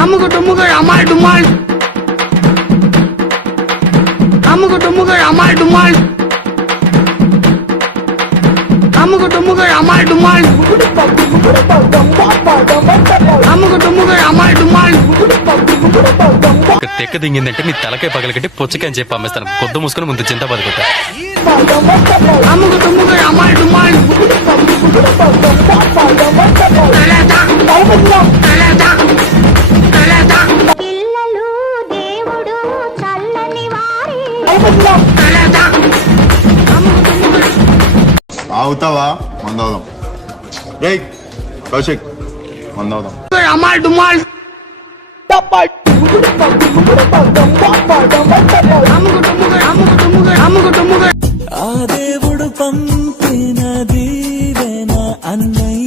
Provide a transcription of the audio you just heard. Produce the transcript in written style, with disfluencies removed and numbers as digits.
అమ్ముకు డుమ్ముకు అమ్మాయి డుమ్మాల్ అమ్ముకు డుమ్ముకు అమ్మాయి డుమ్మాల్ అమ్ముకు డుమ్ముకు అమ్మాయి డుమ్మాల్ అమ్ముకు డుమ్ముకు అమ్మాయి డుమ్మాల్ తెక్క దింగిందంటే నీ తలకాయ పగలకంటే పుచ్చకాయ అని చెప్పి అమ్మేస్తాను. కొద్దు మూసుకొని ముందు చింత బతుకుంటా. అమ్ముకు డుమ్ముకు అమ్మాయి డుమ్మాల్ పిల్లలు దేవుడు చల్లని వారి అవుతావా మందవుదాం రే కౌశిక్ మందవుదాం అమ్మాయి డుమ్మాల్ అమ్ముకు డుమ్ముకు ఆ దేవుడు పంపిన దీవెన అన్నయ్య